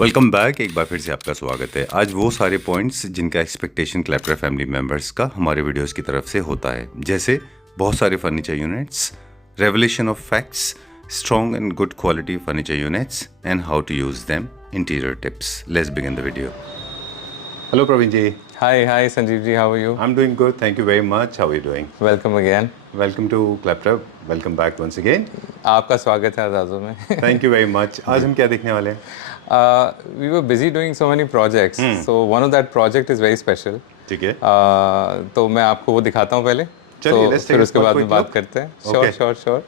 Welcome back. एक बार फिर से आपका स्वागत है। आज वो सारे पॉइंट्स जिनका एक्सपेक्टेशन क्लैप्टर फैमिली मेम्बर्स का हमारे वीडियोस की तरफ से होता है, जैसे बहुत सारे furniture units, revelation of facts, strong and good quality furniture units and how to use them, interior tips. Let's begin the video. Hello Praveen ji. Hi Sanjeev ji, how are you? I'm doing good, thank you very much. How are you doing? Welcome again. Welcome to Claptrap. Welcome back once again. आपका स्वागत है अज़ाज़ों में। Thank you very much. आज हम क्या देखने वाले हैं? We were busy doing so many projects, so one of that project is very special. ठीक है। तो मैं आपको वो दिखाता हूँ पहले, चलिए, तो फिर उसके बाद में बात करते हैं। Sure.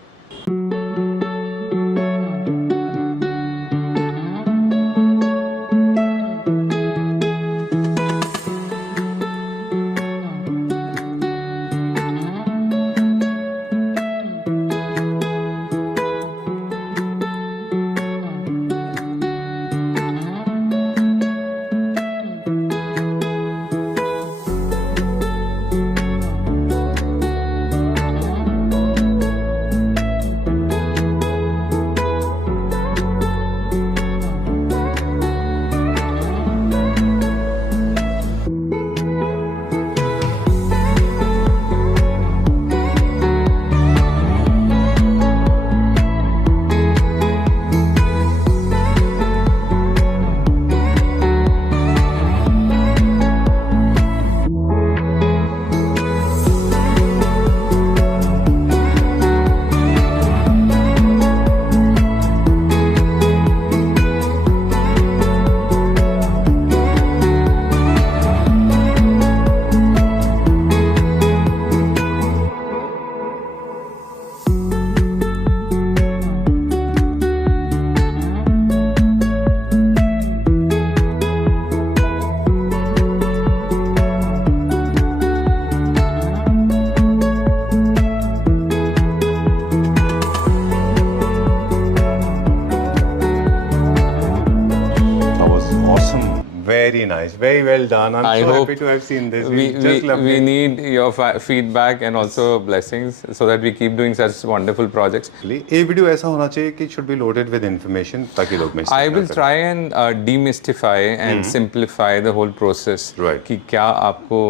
Very nice, very well done. I'm I so hope happy to have seen this. we need your feedback and also blessings so that we keep doing such wonderful projects. ये वीडियो ऐसा होना चाहिए कि should be loaded with information ताकि लोग miss I ना will करें। try and demystify and simplify the whole process. Right. कि क्या आपको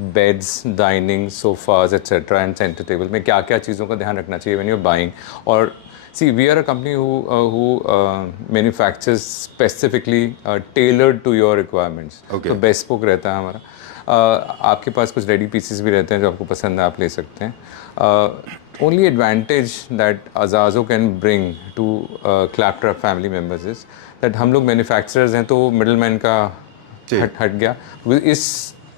beds, dining, sofas etcetera and centre table में क्या क्या चीज़ों का ध्यान रखना चाहिए when you're buying. और see, we are a company who manufactures specifically tailored to your requirements. Okay. तो bespoke रहता है हमारा. आपके पास कुछ रेडी पीसेस भी रहते हैं जो आपको पसंद है, आप ले सकते हैं. Only advantage that Azazo can bring to Claptrap family members is that हम लोग manufacturers हैं, तो middleman का हट गया. इस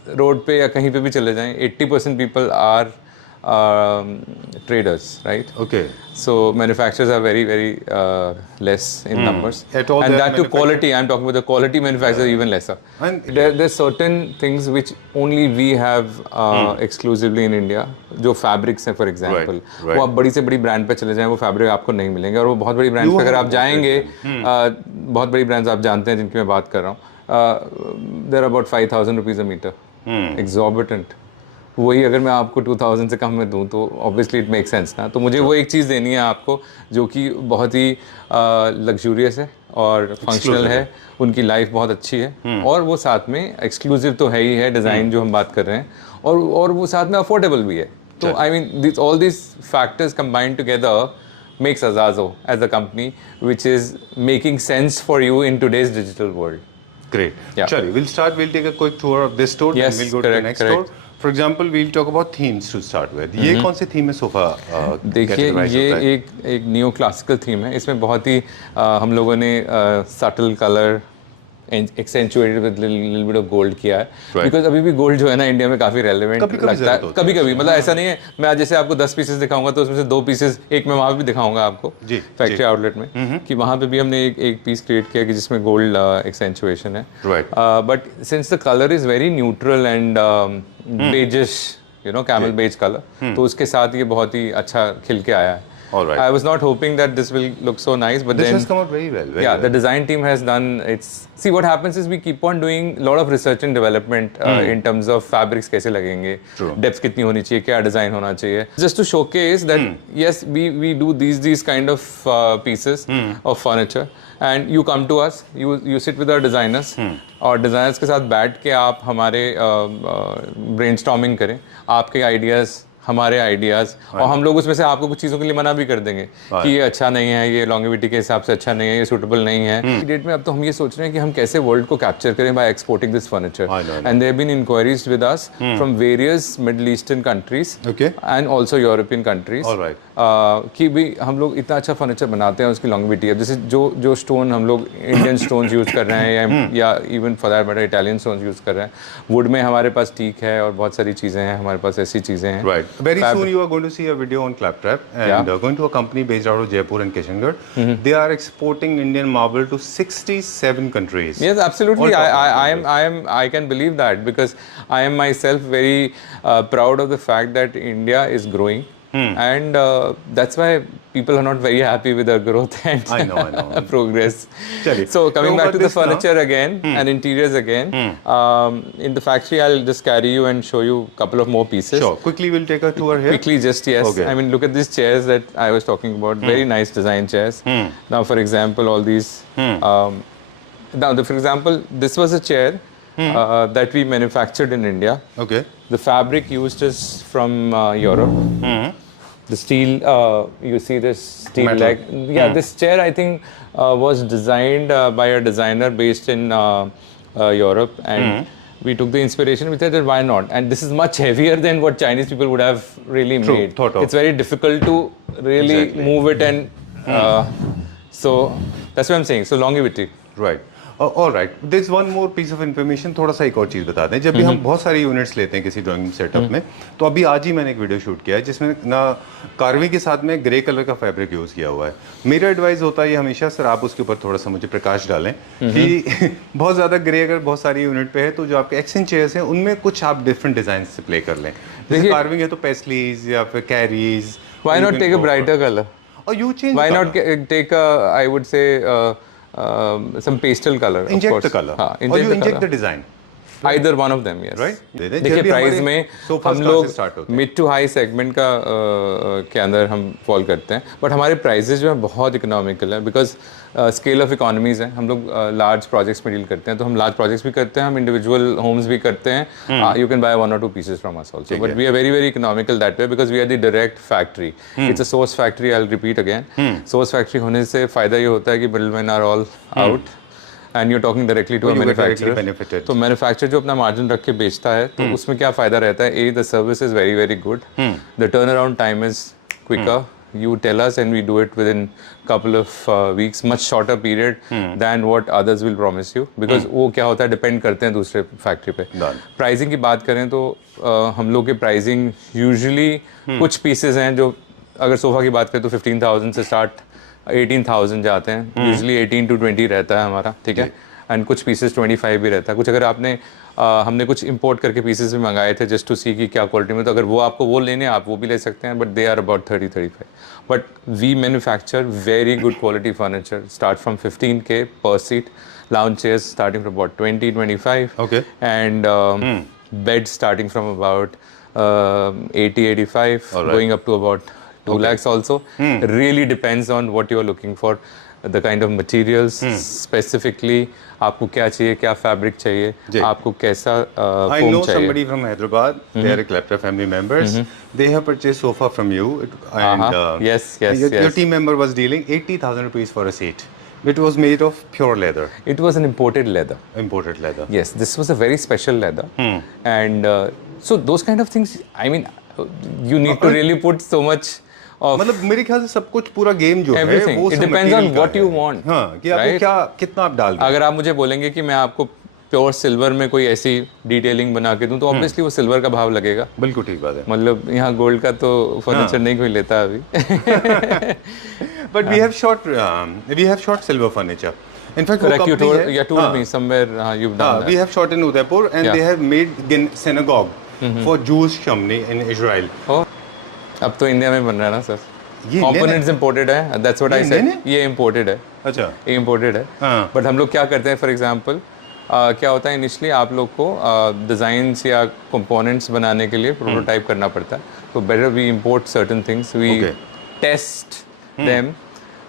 रोड पे या कहीं पे भी चले जाएं, 80% people are traders, right? Okay. So manufacturers are very less in numbers, At all and their that to quality. I'm talking about the quality manufacturers even lesser. And There's certain things which only we have exclusively in India. जो fabrics हैं, for example, Right. वो आप बड़ी से बड़ी brand पे चले जाएं, वो फैब्रिक आपको नहीं मिलेंगे. और वो बहुत बड़ी ब्रांड पे अगर आप जाएंगे, बहुत बड़ी ब्रांड्स आप जानते हैं जिनकी मैं बात कर रहा हूँ, they're about 5,000 rupees a meter. Exorbitant. वही अगर मैं आपको 2000 से कम में दूं तो ऑब्वियसली इट मेक सेंस ना. तो मुझे वो एक चीज़ देनी है आपको जो कि बहुत ही लग्जूरियस है और फंक्शनल है, उनकी लाइफ बहुत अच्छी है, और वो साथ में एक्सक्लूसिव तो है ही है, डिज़ाइन जो हम बात कर रहे हैं, और वो साथ में अफोर्डेबल भी है. तो I mean all this factors combined together makes Azazo as a company which is making sense for you in today's digital world. Great. Yeah. Chali, we'll take a quick tour of this store, Yes, then we'll go to the next correct. store. For example, we'll talk about themes to start with. ये कौन सी theme है sofa? देखिए, ये एक neo classical theme है. इसमें बहुत ही हम लोगों ने subtle colour accentuated with little bit of gold किया है, बिकॉज अभी भी गोल्ड जो है ना इंडिया में काफ़ी रेलेवेंट लगता है. कभी मतलब ऐसा नहीं है. मैं आज जैसे आपको 10 पीसेस दिखाऊंगा तो उसमें से 2 पीसेस एक मैं वहाँ भी दिखाऊंगा आपको फैक्ट्री आउटलेट में, कि वहाँ पे भी हमने एक पीस क्रिएट किया कि जिसमें गोल्ड एक्सेंचुएशन है. But since the colour is very neutral and beigish, you know, camel beige colour, तो उसके साथ ये बहुत ही अच्छा खिल के आया है. All right. I was not hoping that this will look so nice, but this then has come out very well. Very yeah, well. the design team has done its. See, what happens is we keep on doing a lot of research and development in terms of fabrics कैसे लगेंगे, depth कितनी होनी चाहिए, क्या design होना चाहिए, just to showcase that yes, we do these kind of pieces of furniture, and you come to us, you sit with our designers, और designers के साथ बैठ के आप हमारे ब्रेनस्टॉर्मिंग करें, आपके आइडियाज़ हमारे आइडियाज़, और हम लोग उसमें से आपको कुछ चीज़ों के लिए मना भी कर देंगे कि ये अच्छा नहीं है, ये लॉन्गेविटी के हिसाब से अच्छा नहीं है, ये सूटेबल नहीं है। डेट में अब तो हम ये सोच रहे हैं कि हम कैसे वर्ल्ड को कैप्चर करें by exporting this furniture, and there have been enquiries with us from various Middle Eastern countries and also European countries कि भी हम लोग इतना अच्छा फर्नीचर बनाते हैं, उसकी लॉन्गेविटी है। जैसे जो स्टोन हम लोग इंडियन स्टोन्स यूज़ कर रहे हैं या even for that matter Italian stones use कर रहे हैं, वुड में हमारे पास टीक है और बहुत सारी चीज़ें हैं, हमारे पास ऐसी चीज़ें हैं। Right. Very soon you are going to see a video on Claptrap, and going to a company based out of Jaipur and Kishangarh. They are exporting Indian marble to 67 countries. Yes, absolutely. I can believe that, because I am myself very proud of the fact that India is growing. And that's why people are not very happy with our growth and I know. progress. Chaliye. So coming back to the furniture now. again and interiors again, in the factory I'll just carry you and show you a couple of more pieces. Sure. Quickly we'll take a tour here. Quickly, just yes. Okay. I mean, look at these chairs that I was talking about. Very nice design chairs. Now, for example, all these. For example, this was a chair that we manufactured in India. Okay. The fabric used is from Europe. The steel, you see this steel Metal. leg. Yeah, this chair I think was designed by a designer based in Europe, and we took the inspiration. We said that why not? And this is much heavier than what Chinese people would have really made. Thought of. It's very difficult to really move it, and so that's what I'm saying. So longevity. Right. All right. There's one more piece of information. थोड़ा सा एक और चीज़ बता दें। जब भी हम बहुत सारी यूनिट्स लेते हैं किसी ड्राइंग सेटअप में, तो अभी आज ही मैंने एक वीडियो शूट किया है जिसमें ना कार्विंग के साथ में ग्रे कलर का फैब्रिक यूज़ किया हुआ है। मेरा एडवाइस होता है ये हमेशा, सर आप उसके ऊपर थोड़ा सा मुझे प्रकाश डालें कि बहुत ज़्यादा ग्रे अगर बहुत सारी यूनिट पे है, तो जो आपके एक्सेंट चेयर्स हैं उनमें कुछ आप डिफरेंट डिज़ाइन से प्ले कर लें। जैसे कार्विंग है तो पेस्लीज या फिर carries. Why not take a brighter color? Or you change. Why not take a, I would say, some pastel color. Inject the color. हाँ, or you inject color. the design. Either one of them, yes. Right. देखिए price में हम लोग mid to high segment का के अंदर हम fall करते हैं, बट हमारे प्राइजेज जो है बहुत इकोनॉमिकल है, बिकॉज स्केल ऑफ इकोनॉमीज है। हम लोग लार्ज प्रोजेक्ट्स में डील करते हैं, तो हम लार्ज प्रोजेक्ट्स भी करते हैं, हम इंडिविजुअल होम्स भी करते हैं। You can buy 1 or 2 pieces from us also, but we are very very economical that way, because we are the direct factory. It's a source factory, I will repeat again. Source factory होने से फ़ायदा ये होता है कि middleman are all out, and you talking directly to a manufacturer. तो manufacturer जो अपना मार्जिन रख के बेचता है, तो उसमें क्या फ़ायदा रहता है? The service is very very good, the turnaround time is quicker, you tell us and we do it within couple of weeks, much shorter period than what others will promise you, because वो क्या होता है, depend करते हैं दूसरे factory पे। Pricing की बात करें तो हम लोग के प्राइसिंग यूजुअली कुछ पीसेज हैं जो, अगर सोफ़ा की बात करें तो 15,000 से स्टार्ट 18,000 जाते हैं, यूजुअली 18 to 20 रहता है हमारा, ठीक है। एंड कुछ पीसेस 25 भी रहता है। कुछ अगर आपने हमने कुछ इंपोर्ट करके पीसेस भी मंगाए थे जस्ट टू सी कि क्या क्वालिटी में, तो अगर वो आपको वो लेने आप वो भी ले सकते हैं, but they are about 30-35। But we manufacture very good quality furniture, start from 15K per seat, lounge chairs starting from about 20-25, okay, and beds starting from about 80-85, going up to about 2 lakhs also. Really depends on what you are looking for, the kind of materials, specifically आपको क्या चाहिए, क्या fabric चाहिए, आपको कैसा foam चाहिए। I know somebody from Hyderabad, they are a Claptrap family members. They have purchased sofa from you, and yes. Your team member was dealing 80,000 rupees for a seat. It was made of pure leather. It was an imported leather. Imported leather. Yes, this was a very special leather, and so those kind of things. I mean, you need to really put so much. मतलब मेरे ख्याल से सब कुछ पूरा game जो है वो it depends on what you want. हाँ, कि आपको क्या कितना आप डाल दें। अगर आप मुझे बोलेंगे कि मैं आपको प्योर सिल्वर में कोई ऐसी डिटेलिंग बना के दूं, तो ऑब्वियसली वो सिल्वर का भाव लगेगा। बिल्कुल ठीक बात है। मतलब यहाँ गोल्ड का तो फर्नीचर नहीं कोई लेता अभी। But we have short silver furniture. In fact, correct, you told me somewhere you've done that. We have short in Udaipur, and they have made synagogue for Jewish company in Israel. Oh. अब तो India में बन रहा है ना sir, components imported है, that's what I said, ये imported है। अच्छा, ये इंपोर्टेड है, बट हम लोग क्या करते हैं, फॉर एग्जांपल क्या होता है, इनिशियली आप लोग को डिज़ाइंस या कंपोनेंट्स बनाने के लिए प्रोटोटाइप करना पड़ता है, तो better we import certain things, we test them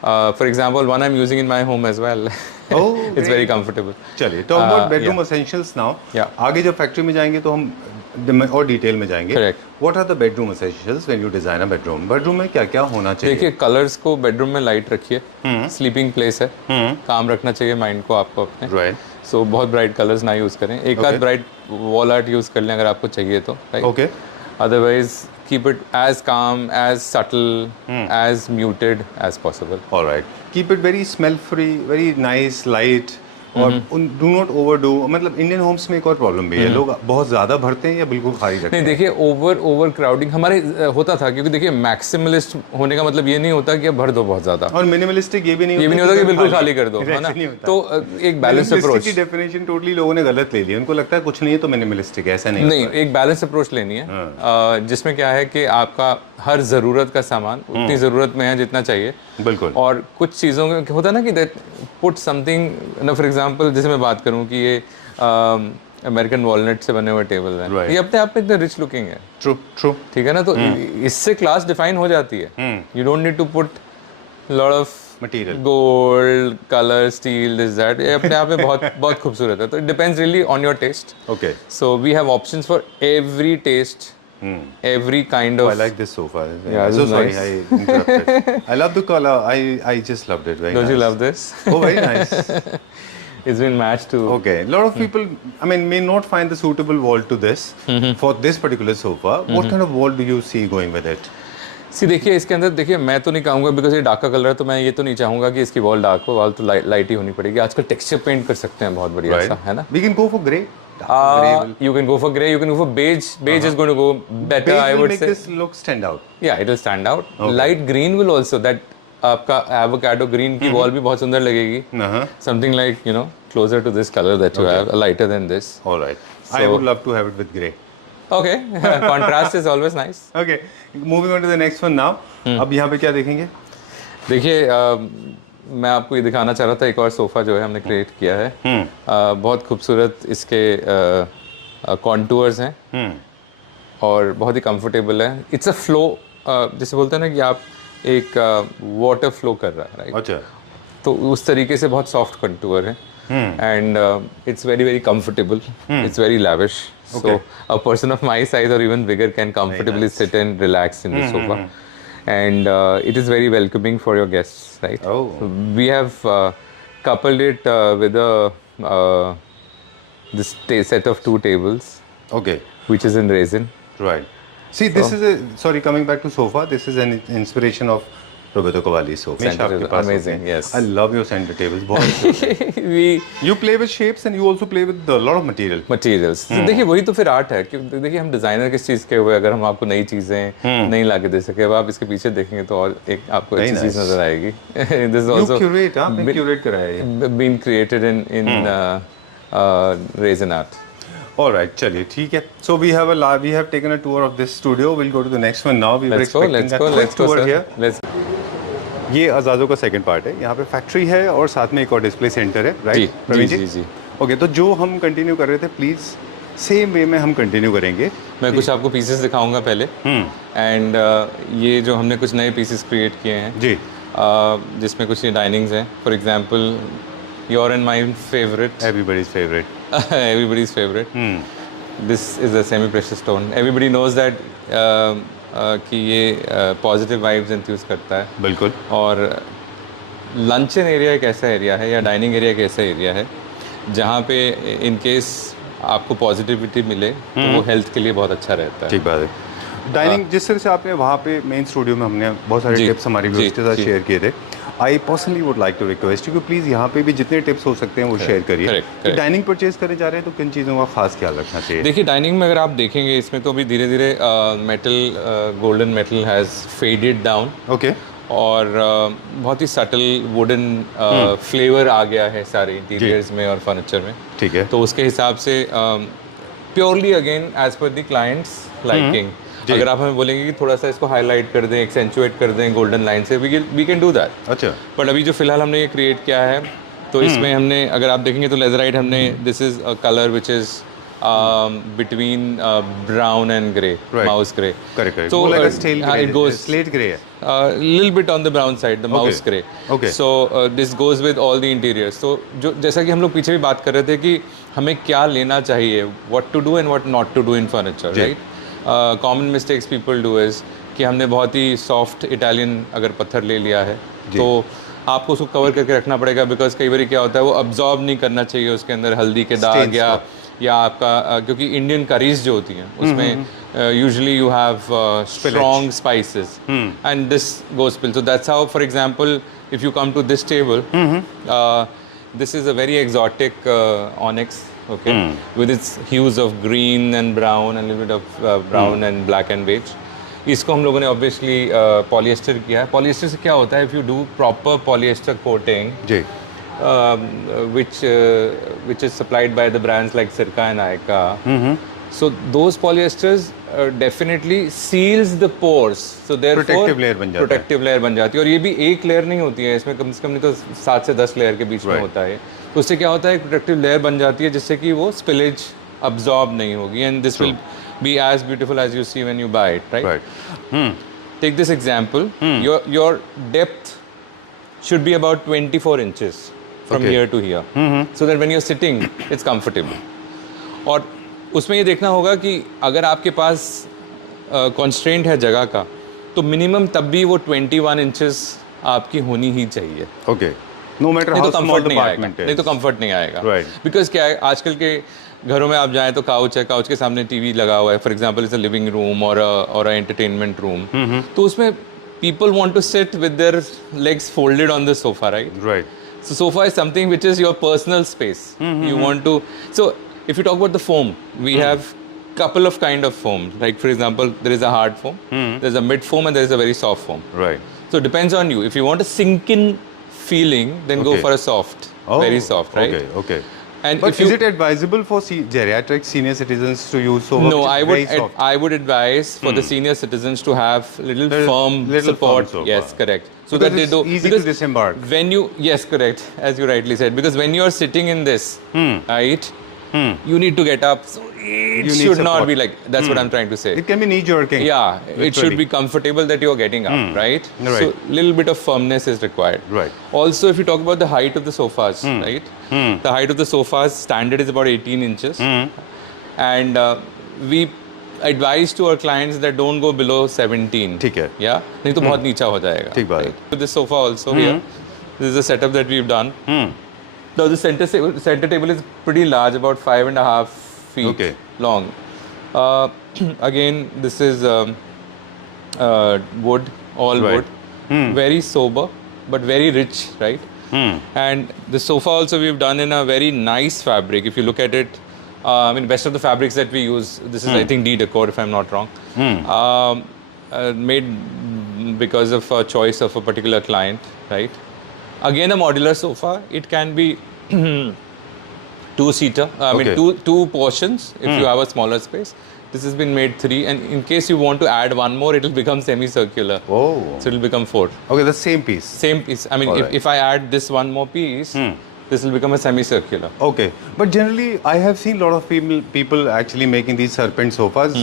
For example, one I'm using in my home as well. Oh, It's very comfortable. चलिए talk about bedroom essentials now. Yeah. आगे जब फैक्ट्री में जाएंगे तो हम और डिटेल में जाएंगे. Correct. What are the bedroom essentials when you design a bedroom? Bedroom में क्या क्या होना चाहिए? देखिए कलर्स को बेडरूम में लाइट रखिए. स्लीपिंग प्लेस है, काम रखना चाहिए माइंड को आपको अपने. राइट. सो बहुत ब्राइट कलर्स ना यूज़ करें. एक आध ब्राइट वॉल आर्ट यूज़ कर लें अगर आपको चाहिए तो. Okay. Otherwise, keep it as calm, as subtle, as muted as possible. Alright. Keep it very smell free, very nice, light, और डू नॉट ओवरडू. मतलब इंडियन होम्स में एक और प्रॉब्लम भी है, लोग बहुत ज्यादा भरते हैं या बिल्कुल खाली रखते नहीं, हैं. देखिए ओवर क्राउडिंग हमारे होता था, क्योंकि देखिए मैक्सिमलिस्ट होने का मतलब ये नहीं होता कि अब भर दो बहुत ज़्यादा, और मिनिमलिस्टिक ये भी नहीं होता कि बिल्कुल खाली कर दो, है ना. तो एक बैलेंस अप्रोच की डेफिनेशन टोटली लोगों ने गलत ले ली. उनको लगता है कुछ नहीं है तो मिनिमलिस्टिक. ऐसा नहीं. एक बैलेंस अप्रोच लेनी है, जिसमें क्या है कि आपका हर ज़रूरत का सामान उतनी ज़रूरत में है जितना चाहिए. बिल्कुल. और कुछ चीज़ों में होता है ना कि दैट पुट समथिंग ना. फॉर एग्जांपल जैसे मैं बात करूं कि ये अमेरिकन वॉलनट से बने हुए टेबल हैं, Right. ये अपने आप में इतने रिच लुकिंग है. ट्रू. ठीक है ना. तो इससे क्लास डिफाइन हो जाती है. You don't need to put lot of material, gold, colour, steel, this that. ये अपने आप में बहुत खूबसूरत है. तो it depends really on your taste. Okay. So we have options for every taste. Every kind of. I like this sofa. Yeah, so this is sorry, nice. I interrupted. I love the color. I just loved it. Very Don't nice. you love this? Oh, very nice. It's been matched to. Okay. A lot of people, I mean, may not find the suitable wall to this for this particular sofa. What kind of wall do you see going with it? सी देखिए इसके अंदर देखिए मैं तो नहीं कहूँगा because ये dark का कलर है, तो मैं ये तो नहीं चाहूँगा कि इसकी वॉल डार्क हो. वॉल तो लाइट ही होनी पड़ेगी. आजकल टेक्सचर पेंट कर सकते हैं बहुत बढ़िया सा, है ना. We can go for grey. You can go for grey, you can go for beige. Beige is going to go better, Beige I will would make say. this look stand out. Yeah, it will stand out. Light green will also. That आपका avocado green की wall भी बहुत सुंदर लगेगी. Something like, you know, closer to this color that you have, lighter than this. All right. I would love to have it with grey. Okay. Contrast is always nice. Okay. Moving on to the next one now. अब यहाँ पे क्या देखेंगे? देखिए मैं आपको ये दिखाना चाह रहा था, एक और सोफ़ा जो है हमने क्रिएट किया है. बहुत खूबसूरत इसके कॉन्टूर्स हैं और बहुत ही कंफर्टेबल है. इट्स अ फ्लो, जैसे बोलते हैं ना कि आप एक वाटर फ्लो कर रहा है, राइट. अच्छा. तो उस तरीके से बहुत सॉफ्ट कंटूर है. And it's very very comfortable. It's very lavish. So a person of my size और even bigger can comfortably sit and relax in the sofa. And it is very welcoming for your guests, right? Oh. So we have coupled it with this set of 2 tables, Okay. which is in resin. Right. See, this is coming back to sofa. This is an inspiration of Roberto Cavalli sofa. Center आपके table, पास amazing, होते हैं. yes. I love your center tables. बहुत. You play with shapes and you also play with a lot of material. Materials. So देखिए वही तो फिर art है कि देखिए हम डिजाइनर किस चीज़ के हुए, अगर हम आपको नई चीज़ें नहीं ला के दे सके, अब आप इसके पीछे देखेंगे तो और एक आपको अच्छी चीज़ नजर आएगी. This is also You curate, आपने curate कराया है. been created in resin art. All right, चलिए ठीक है. So we have taken a tour of this studio. We'll go to the next one now. We were Let's go, expecting a quick sir. tour here. Let's. ये अजाजो का second part है. यहाँ पे factory है और साथ में एक और डिस्प्ले सेंटर है, राइट प्रवीण जी? ओके. तो जो हम कंटिन्यू कर रहे थे, प्लीज सेम वे में हम कंटिन्यू करेंगे. मैं कुछ आपको पीसेस दिखाऊंगा पहले. एंड ये जो हमने कुछ नए पीसेस क्रिएट किए हैं जी, जिसमें कुछ ये डाइनिंग्स हैं. For example your and my favourite, everybody's favourite. Everybody's favourite. This is a semi precious stone. Everybody knows that कि ये पॉजिटिव वाइब्स इंफ्यूज करता है. बिल्कुल. और लंचन एरिया एक ऐसा एरिया है या डाइनिंग एरिया एक ऐसा एरिया है जहाँ पे इन केस आपको पॉजिटिविटी मिले तो वो हेल्थ के लिए बहुत अच्छा रहता है. ठीक बात है. डाइनिंग जिस तरह से आपने वहाँ पे मेन स्टूडियो में हमने बहुत सारे टिप्स हमारे व्यूअर्स के साथ शेयर किए थे. I personally would like to request you कि प्लीज़ यहाँ पे भी जितने टिप्स हो सकते हैं वो शेयर करिए. डाइनिंग परचेज करने जा रहे हैं तो किन चीज़ों का खास ख्याल रखना चाहिए? देखिए डाइनिंग में अगर आप देखेंगे इसमें तो अभी धीरे धीरे metal, golden metal has faded down. Okay. और बहुत ही सटल वुडन फ्लेवर आ गया है सारे इंटीरियर्स में और फर्नीचर में. ठीक है. तो उसके हिसाब से purely again as per the client's liking, अगर आप हमें बोलेंगे कि थोड़ा सा इसको हाईलाइट कर दें, एक्सेंचुएट कर दें गोल्डन लाइन से, वी कैन डू दैट. अच्छा. बट अभी जो फिलहाल हमने ये क्रिएट किया है तो इसमें हमने, अगर आप देखेंगे तो लेजराइट हमने, this is a colour which is between brown and gray, Right. mouse gray. Correct. So वो like a stale हाँ, gray, it goes slate gray है. a little bit on the brown side, the mouse gray. Okay. So this goes with all the interiors. So जो जैसा कि हम लोग पीछे भी बात कर रहे थे कि हमें क्या लेना चाहिए, what to do and what not to do in furniture, right? Common mistakes people do is कि हमने बहुत ही सॉफ्ट इटालियन अगर पत्थर ले लिया है तो आपको उसको कवर करके रखना पड़ेगा, बिकॉज कई बार क्या होता है वो अब्जॉर्ब नहीं करना चाहिए उसके अंदर हल्दी के दाग या आपका क्योंकि इंडियन करीज जो होती हैं उसमें usually you have strong spices and this goes spill. So that's how for example if you come to this table, this is a very exotic onyx, okay, with its hues of green and brown and a little bit of brown and black and beige. इसको हम लोगों ने obviously polyester किया है. Polyester से क्या होता है, if you do proper polyester coating जी. which is supplied by the brands like Sirca and Aika. So those polyesters definitely seals the pores. So therefore Protective layer बन जाता है. Protective layer बन जाती है. और ये भी एक लेयर नहीं होती है, इसमें कम से कम नहीं तो 7 से 10 लेयर के बीच में होता है. तो उससे क्या होता है, एक प्रोटेक्टिव लेयर बन जाती है जिससे कि वो स्पिलेज अब्जॉर्ब नहीं होगी. And this will be as beautiful as you see when you buy it, right? Take this example. Your depth should be about 24 inches from here to here, so that when you're sitting it's comfortable. और उसमें ये देखना होगा कि अगर आपके पास constraint है जगह का, तो मिनिमम तब भी वो 21 इंचेस आपकी होनी ही चाहिए. Okay. No matter how small the apartment है. नहीं तो कंफर्ट नहीं आएगा. Right. बिकॉज क्या है, आजकल के घरों में आप जाएं तो काउच है, काउच के सामने टीवी लगा हुआ है, for example it's a living room और एंटरटेनमेंट रूम. तो उसमें people want to sit with their legs folded on the sofa, right? Right. So sofa is something which is your personal space. You want to. So if you talk about the foam, we have couple of kind of foam. Like for example, there is a hard foam, there's a mid foam, and there is a very soft foam. Right. So it depends on you. If you want a sink-in feeling, then go for a soft, very soft, right? Okay. And But if you, is it advisable for geriatric senior citizens to use sofa? no, Very soft. I would advise for the senior citizens to have little firm support. Firm sofa. Yes, correct. So Because that they it's do easy to disembark. When you, yes, correct, as you rightly said, because when you are sitting in this, right, you need to get up. So it need should not support. be like, that's what I'm trying to say. It can be knee jerking. Yeah, it should be comfortable that you're getting up, right? Right. So little bit of firmness is required. Right. Also, if you talk about the height of the sofas, right? The height of the sofas standard is about 18 inches. And we advise to our clients that don't go below 17. ठीक है. Yeah? नहीं तो बहुत नीचा हो जाएगा. ठीक बात है. Right? So this sofa also here, this is a setup that we've done. Now the center table is pretty large, about 5.5 feet long. Again, this is wood, all wood, very sober but very rich, right? And the sofa also we've done in a very nice fabric. If you look at it, I mean, best of the fabrics that we use, this is I think D Decor, if I'm not wrong, made because of a choice of a particular client, right? Again, a modular sofa. It can be two-seater. I mean, two portions if you have a smaller space. This has been made 3, and in case you want to add one more, it will become semicircular. Oh. So it will become 4. Okay, the same piece. Same piece. I mean, if I add this one more piece, this will become a semicircular. Okay, but generally, I have seen a lot of people actually making these serpent sofas.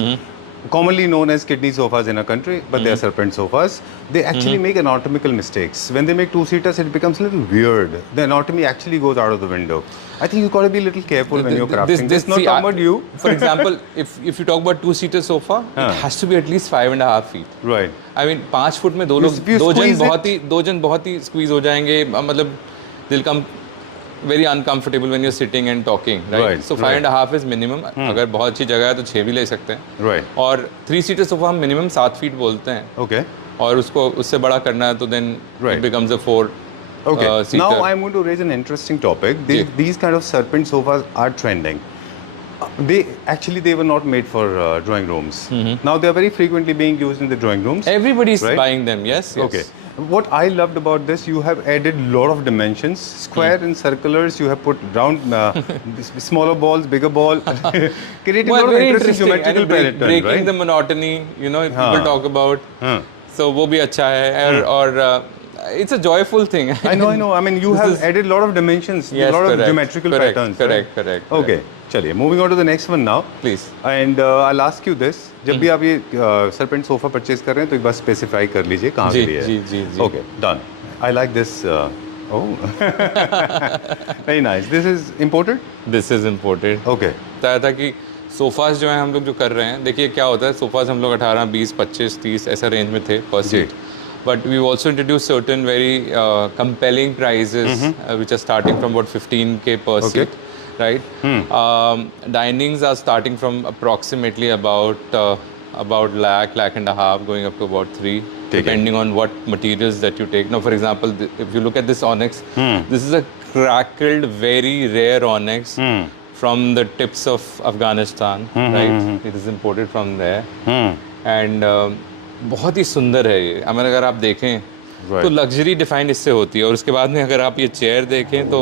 Commonly known as kidney sofas in a country, but they are serpent sofas. They actually make anatomical mistakes. When they make two-seaters, it becomes a little weird. The anatomy actually goes out of the window. I think you've got to be a little careful when you're crafting. This not talking about you. For example, if you talk about two-seater sofa, it has to be at least 5.5 feet. Right. I mean, 5 foot में दो जन बहुत ही squeeze हो जाएंगे. मतलब they'll come very uncomfortable when you're sitting and talking, right? So 5.5 is minimum. अगर बहुत अच्छी जगह है तो 6 भी ले सकते हैं. Right. और 3-seater sofa हम minimum 7 feet बोलते हैं. Okay. और उसको उससे बड़ा करना है तो then it becomes a 4. Okay. Seater. Now I'm going to raise an interesting topic. These kind of serpent sofas are trending. They were not made for drawing rooms. Now they are very frequently being used in the drawing rooms. Everybody's buying them. Yes. Okay. What I loved about this, you have added a lot of dimensions, square and circulars. You have put round, smaller balls, bigger ball, creating a lot of interesting geometrical pattern, breaking right? the monotony. You know, if people talk about. So वो भी अच्छा है. और it's a joyful thing. I know. I mean, you have added a lot of dimensions, a Yes, lot of correct, geometrical correct, patterns. correct, right? correct, Okay. चलिए, moving on to the next one now. Please. And I'll ask you this. जब भी आप ये serpent sofa purchase कर रहे हैं तो एक बार specify कर लीजिए कहाँ के लिए है. जी. Okay, done. I like this. Oh, very nice. This is imported? This is imported. Okay. बताया था कि सोफाज जो हैं हम लोग जो कर रहे हैं, देखिए क्या होता है, सोफाज हम लोग 18, 20, 25, 30 ऐसा रेंज में थे per seat, but we also introduce certain very compelling prices which are starting from about 15K per seat, right. Dinings are starting from approximately about lakh and a half going up to about 3, depending on what materials that you take. Now, for example, if you look at this onyx, this is a crackled, very rare onyx from the tips of Afghanistan, right? It is imported from there, and बहुत ही सुंदर है ये. अगर आप देखें तो luxury define इससे होती है. और उसके बाद में अगर आप ये चेयर देखें तो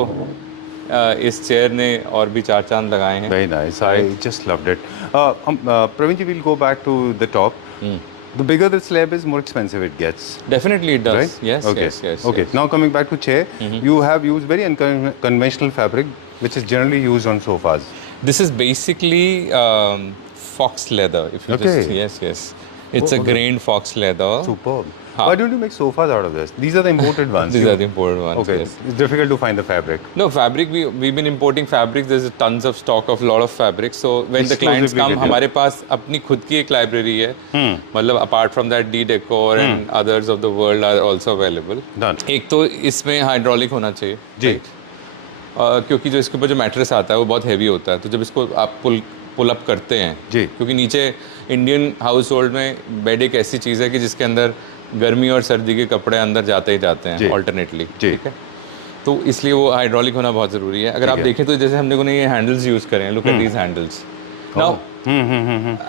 इस चेयर ने और भी 4 चांद लगाए हैं. Very nice. I just loved it. Praveen ji, we'll go back to the top. The bigger the slab is, more expensive it gets. Definitely it does. Right? Yes, Okay. yes. Okay. Now coming back to chair, you have used very unconventional fabric, which is generally used on sofas. This is basically fox leather. If you Okay. Yes. It's a grained fox leather. Superb. Why don't you make sofas out of this? These are the imported ones. These are the imported ones. Okay. Yes. It's difficult to find the fabric. No, fabric, we've been importing fabrics. There's tons of stock of lot of fabrics. So when the clients come, हमारे पास अपनी खुद की एक library है. मतलब apart from that, D-Decor and others of the world are also available. Done. एक तो इसमें hydraulic होना चाहिए. जी. क्योंकि जो इसके ऊपर जो मैट्रेस आता है वो बहुत हैवी होता है, तो जब इसको आप पुल अप करते हैं जी, क्योंकि नीचे इंडियन हाउस होल्ड में बेड एक ऐसी चीज़ है कि जिसके अंदर गर्मी और सर्दी के कपड़े अंदर जाते ही जाते हैं ऑल्टरनेटली, ठीक है. तो इसलिए वो हाइड्रोलिक होना बहुत ज़रूरी है. अगर आप देखें तो जैसे हम लोगों ने ये हैंडल्स यूज़ करें हैं, look at these handles now.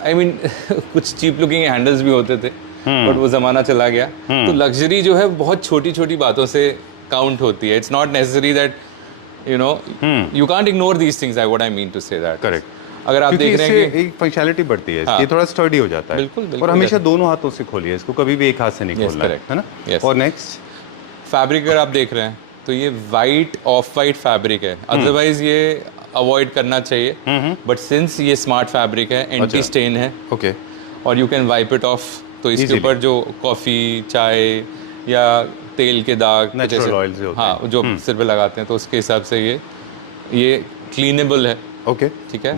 I mean कुछ चीप लुकिंग हैंडल्स भी होते थे, बट वो ज़माना चला गया. तो लग्जरी जो है बहुत छोटी छोटी बातों से काउंट होती है. It's not necessary that you can't ignore these things. What I mean to say that. Correct. अगर आप देख रहे हैं कि एक फंक्शनैलिटी बढ़ती है, ये थोड़ा स्टर्डी हो जाता है. बिल्कुल. और हमेशा दोनों हाथों से खोलिए इसको, कभी भी एक हाथ से नहीं खोलना है ना. और नेक्स्ट फैब्रिक अगर आप देख रहे हैं तो ये वाइट ऑफ वाइट फैब्रिक है. अदरवाइज ये अवॉइड करना चाहिए, बट सिंस ये स्मार्ट फैब्रिक है, एंटी स्टेन है, ओके, और you can wipe it of. तो इसके ऊपर जो कॉफ़ी, चाय या तेल के दाग, नेचुरल ऑयल से होते हैं, जो सिर पे लगाते हैं, तो उसके हिसाब से ये क्लीनेबल है. ओके, ठीक है.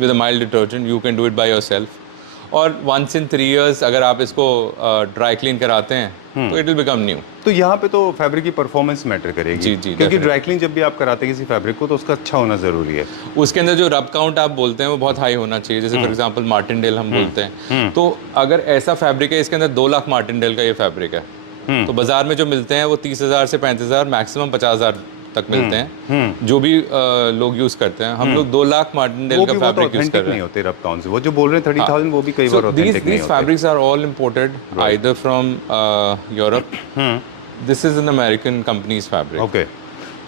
With a mild detergent you can do it by yourself. और once in 3 years अगर आप इसको ड्राई क्लीन कराते हैं तो इट विल बिकम न्यू. तो यहाँ पे तो फैब्रिक की परफॉर्मेंस मैटर करेगी. जी, क्योंकि ड्राई क्लीन जब भी आप कराते हैं किसी फैब्रिक को तो उसका अच्छा होना जरूरी है. उसके अंदर जो रब काउंट आप बोलते हैं वो बहुत हाई होना चाहिए. जैसे फॉर एग्जांपल मार्टिनडेल हम बोलते हैं, तो अगर ऐसा फैब्रिक है, इसके अंदर 2 लाख मार्टिनडेल का ये फैब्रिक है, तो बाजार में जो मिलते हैं वो 30,000 से 35,000, मैक्सिमम 50,000 तक मिलते हैं, जो भी लोग यूज करते हैं. हम लोग 2 लाख मार्टिनडेल का फैब्रिक यूज कर रहे हैं. नहीं होते रब काउंट से, वो जो बोल रहे हैं 30,000 वो भी कई बार ऑथेंटिक नहीं होते. These fabrics are all imported either from Europe. This is an American company's fabric. Okay.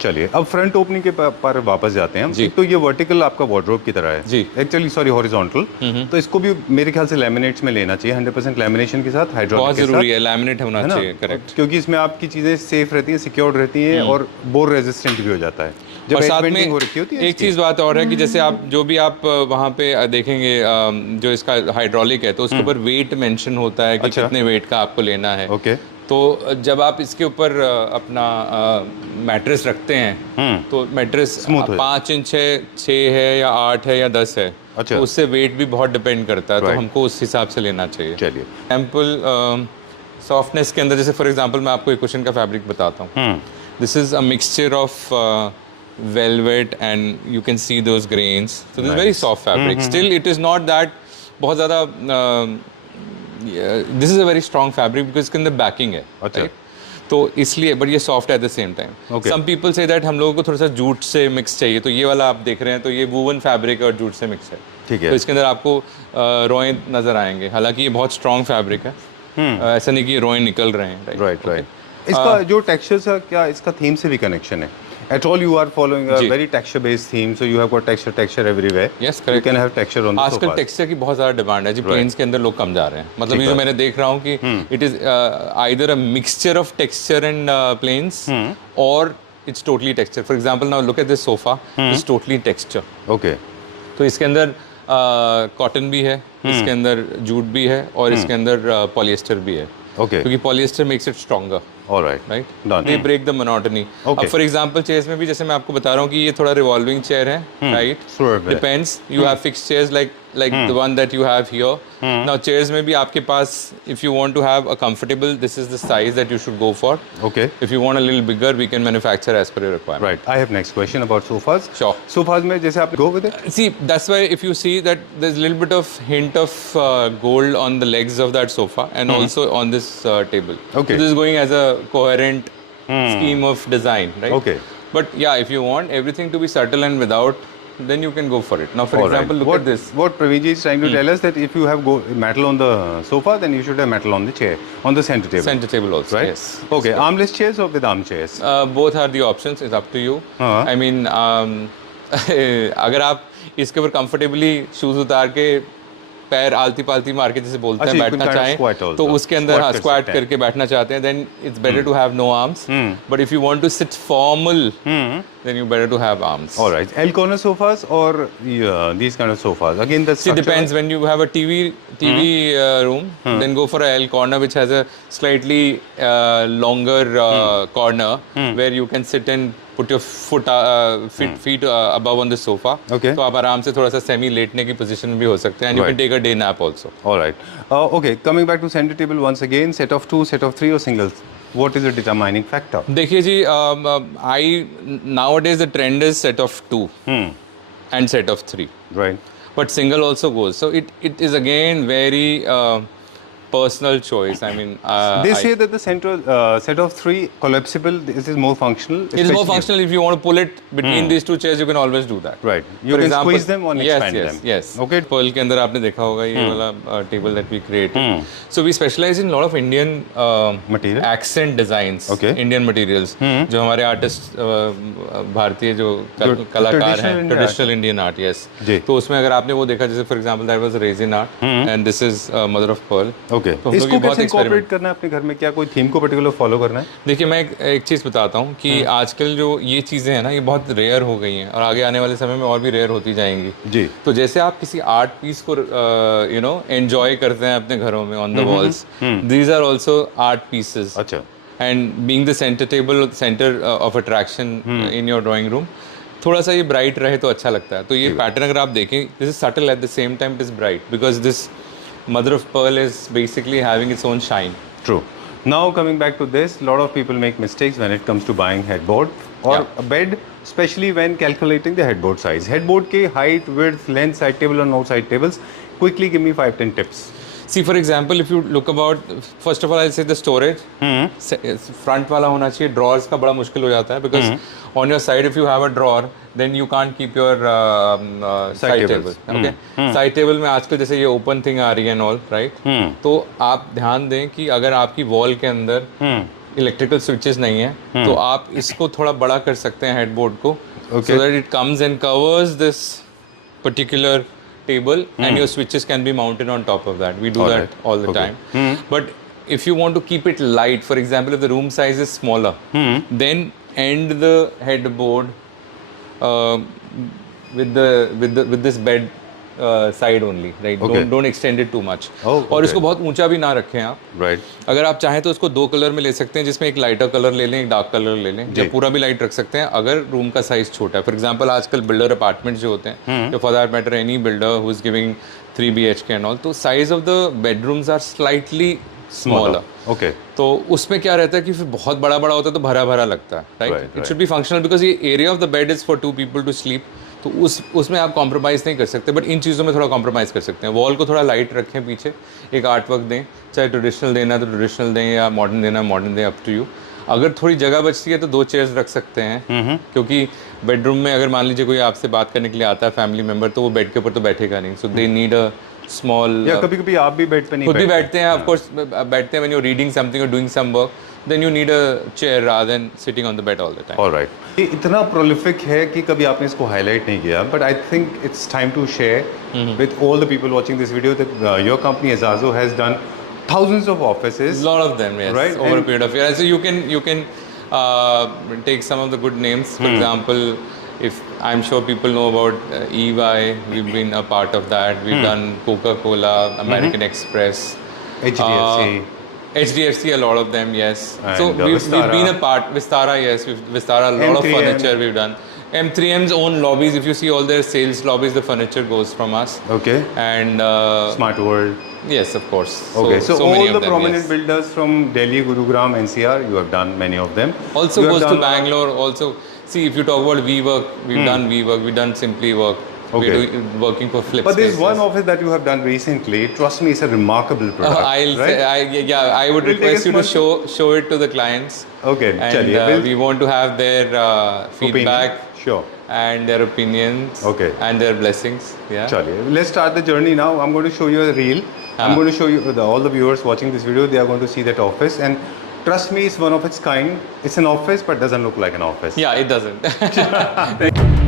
चलिए अब फ्रंट ओपनिंग के पर वापस जाते हैं. एक तो ये वर्टिकल आपका वार्डरोब की तरह है, एक्चुअली सॉरी हॉरिजॉन्टल, तो इसको भी मेरे ख्याल से लैमिनेट्स में लेना चाहिए 100% लैमिनेशन के साथ, हाइड्रोलिक बहुत जरूरी है, लैमिनेट होना चाहिए. करेक्ट. क्योंकि इसमें आपकी चीजें सेफ रहती हैं, सिक्योर्ड रहती हैं और बोर रेजिस्टेंट भी हो जाता है. जब और साथ में हो रखी होती है एक चीज़ बात और है कि जैसे आप जो भी आप वहाँ पे देखेंगे जो इसका हाइड्रोलिक है तो उसके ऊपर वेट मेंशन होता है कि कितने वेट का आपको लेना है. ओके. तो जब आप इसके ऊपर अपना मैट्रेस रखते हैं तो मैट्रेस 5 इंच है, 6 है या 8 है या 10 है, तो उससे वेट भी बहुत डिपेंड करता है. तो हमको उस हिसाब से लेना चाहिए. चलिए एग्जाम्पल सॉफ्टनेस के अंदर, जैसे फॉर एग्जांपल मैं आपको एक क्वेश्चन का फैब्रिक बताता हूँ. This is a mixture of velvet and you can see those grains, so this is very soft fabric. Still it is not that बहुत ज़्यादा this is a very strong fabric because इसके अंदर backing है. अच्छा. तो इसलिए but ये soft है at the same time. Some people say that हम लोगों को थोड़ा सा जूट से मिक्स चाहिए, तो ये वाला आप देख रहे हैं तो ये वूवन फैब्रिक है और जूट से मिक्स है. ठीक है. तो इसके अंदर आपको रोए नजर आएंगे, हालांकि ये बहुत स्ट्रॉन्ग फैब्रिक है. ऐसा नहीं कि रोए निकल रहे हैं. राइट. इसका जो टेक्सचर है, क्या इसका थीम से भी कनेक्शन है? At all, you are following a जी. very texture-based theme, so you have got texture everywhere. Yes, You correct. can have texture on the आजकल sofas. टेक्सचर की बहुत ज़्यादा डिमांड है जी. प्लेन्स के अंदर लोग कम जा रहे हैं. मतलब ये जो मैंने देख रहा हूँ कि it is either a mixture of texture and plains और it's totally texture. For example now look at this sofa, it's totally texture. Okay. तो इसके अंदर कॉटन भी है, इसके अंदर जूट भी है और इसके अंदर पॉलिएस्टर भी है. Okay. क्योंकि polyester makes it stronger. All right. Right, Done. They break the monotony. अब फॉर एग्जांपल चेयर्स में भी जैसे मैं आपको बता रहा हूँ कि ये थोड़ा रिवॉल्विंग चेयर है, right. Sure. Depends, you have fixed chairs like the one that you have here. Now chairs में भी आपके पास, if you want to have a comfortable, this is the size that you should go for. Okay. If you want a little bigger, we can manufacture as per your requirement. Right. I have next question about sofas. Sure. Sofas में जैसे आप go with it. See, that's why if you see that there's a little bit of hint of gold on the legs of that sofa and also on this table. Okay. So this is going as a coherent scheme of design, right? Okay. But yeah, if you want everything to be subtle and without, then you can go for it. Now, for All example, right. look at this. What Praveen is trying to tell us that if you have metal on the sofa, then you should have metal on the chair, on the center table. Center table also, Right? yes. Okay. Armless chairs or with armchairs? Both are the options. It's up to you. I mean, अगर आप इसके ऊपर comfortably shoes उतार के पैर आलती पालती मार के जैसे बोलते हैं अच्छा, you बैठना can kind of चाहें squat also. तो उसके अंदर Squat हाँ कर स्क्वाट सकते हैं. करके बैठना चाहते हैं, then it's better to have no arms. But if you want to sit formal, then you better to have arms. All right. L corner sofas or these kind of sofas? Again, the See, structure. depends. When you have a TV room, then go for a L corner, which has a slightly longer corner where you can sit and put your feet above on the sofa. Okay. तो आप आराम से थोड़ा सा semi लेटने की position में भी हो सकते हैं. And you can take a day nap also. All right. Okay. Coming back to center table once again. Set of 2, set of 3 or singles? What is the determining factor? देखिए जी, nowadays the trend is set of 2 and set of 3. Right. But single also goes. So it is again very personal choice. I mean, They say that the central set of 3 collapsible. This is more functional. it is more especially- functional. If you want to pull it between these two chairs, you can always do that. Right. You For can example, squeeze them or expand them. Yes. Okay. Pearl के अंदर आपने देखा होगा ये वाला table that we created. So we specialize in a lot of Indian Material? accent designs. Okay. Indian materials. जो हमारे artist भारतीय जो कलाकार हैं, traditional Indian traditional Indian art, yes. जी. तो उसमें अगर आपने वो देखा, जैसे for example that was resin art and this is mother of pearl. Okay. तो हम लोग इसको ये बहुत कैसे experiment- incorporate करना है अपने घर में? क्या कोई थीम को पर्टिकुलर फॉलो करना है? देखिए, मैं एक चीज़ बताता हूँ कि आजकल जो ये चीज़ें हैं ना, ये बहुत रेयर हो गई हैं और आगे आने वाले समय में और भी रेयर होती जाएंगी. जी. तो जैसे आप किसी आर्ट पीस को एंजॉय करते हैं अपने घरों में on the walls, these are also art pieces. अच्छा. And being the centre table, centre of attraction in your drawing room, थोड़ा सा ये ब्राइट रहे तो अच्छा लगता है. तो ये पैटर्न अगर आप देखें, this is subtle eight the same time it is bright because this mother of pearl is basically having its own shine. True. Now coming back to this, a lot of people make mistakes when it comes to buying headboard or a bed, especially when calculating the headboard size. Headboard के height, width, length, side table or no side tables. Quickly give me 5-10 tips. See, for example, if you look about, first of all, I'll say the storage. Front वाला होना चाहिए. Drawers का बड़ा मुश्किल हो जाता है because on your side, if you have a drawer, then you can't keep your side table. Okay. Side table में आजकल जैसे ये open thing आ रही है and all, right? तो आप ध्यान दें कि अगर आपकी wall के अंदर इलेक्ट्रिकल स्विचेस नहीं है तो आप इसको थोड़ा बड़ा कर सकते हैं हेडबोर्ड को, so that it comes and covers this particular table and your switches can be mounted on top of that. We do that all the time. But if you want to keep it light, for example, if the room size is smaller, then end the headboard with this bed side only, right? Don't extend it too much. और इसको बहुत ऊंचा भी ना रखें आप. Right. अगर आप चाहें तो इसको 2 कलर में ले सकते हैं, जिसमें एक लाइटर कलर ले लें, एक डार्क कलर ले लें, या पूरा भी लाइट रख सकते हैं अगर रूम का साइज छोटा है. फॉर एग्जांपल आजकल बिल्डर अपार्टमेंट्स जो होते हैं, या for that matter any builder who is giving 3 BHK and all, तो size of the bedrooms are slightly smaller. Okay. तो उसमें क्या रहता है कि फिर बहुत बड़ा बड़ा होता है तो भरा भरा लगता है, right? It should be functional because ये area of the bed is for 2 people to sleep. तो उसमें आप कॉम्प्रोमाइज़ नहीं कर सकते, बट इन चीज़ों में थोड़ा कॉम्प्रोमाइज़ कर सकते हैं. वॉल को थोड़ा लाइट रखें, पीछे एक आर्ट वर्क दें, चाहे ट्रेडिशनल देना है तो ट्रेडिशनल दें या मॉडर्न देना है मॉडर्न दें, अप टू यू. अगर थोड़ी जगह बचती है तो 2 चेयर्स रख सकते हैं, क्योंकि बेडरूम में अगर मान लीजिए कोई आपसे बात करने के लिए आता है फैमिली मेम्बर, तो वो बेड के ऊपर तो बैठेगा नहीं. सो दे नीड अ स्मॉल. या कभी-कभी आप भी बेड पे नहीं खुद भी बैठते हैं, ऑफ कोर्स बैठते हैं when you are reading something और doing some work, then you need a chair rather than sitting on the bed all the time. All right. ये इतना प्रोलिफिक है कि कभी आपने इसको हाईलाइट नहीं किया, but I think it's time to share with all the people watching this video that your company Azazo has done thousands of offices. A lot of them, yes, Right, over a and- period of years. So you can take some of the good names. For example, if I'm sure people know about EY, we've been a part of that. We've done Coca-Cola, American Express, HDFC. HDFC, a lot of them, yes. And, So we've Vistara. been a part. Vistara, yes, Vistara, a lot of M3M. furniture we've done. M3M's own lobbies, if you see all their sales lobbies, the furniture goes from us. Okay. And Smart World. yes, of course. Okay, so many all of the them, prominent yes. builders from Delhi, Gurugram, NCR, you have done many of them. Also You have goes to done- Bangalore. Also, see, if you talk about WeWork, we've done WeWork, we've done Simply Work. Okay. We're working for Flip But there's Spaces. one office that you have done recently. Trust me, it's a remarkable product. I'll right? say, I would We'll take request a you to small- show it to the clients. Okay, And chaliye, we'll- we want to have their feedback Opinion. Sure. and their opinions. Okay. And their blessings. Yeah. Chaliye. Let's start the journey now. I'm going to show you a reel. I'm going to show you all the viewers watching this video. They are going to see that office, and trust me, it's one of its kind. It's an office, but doesn't look like an office. Yeah, it doesn't.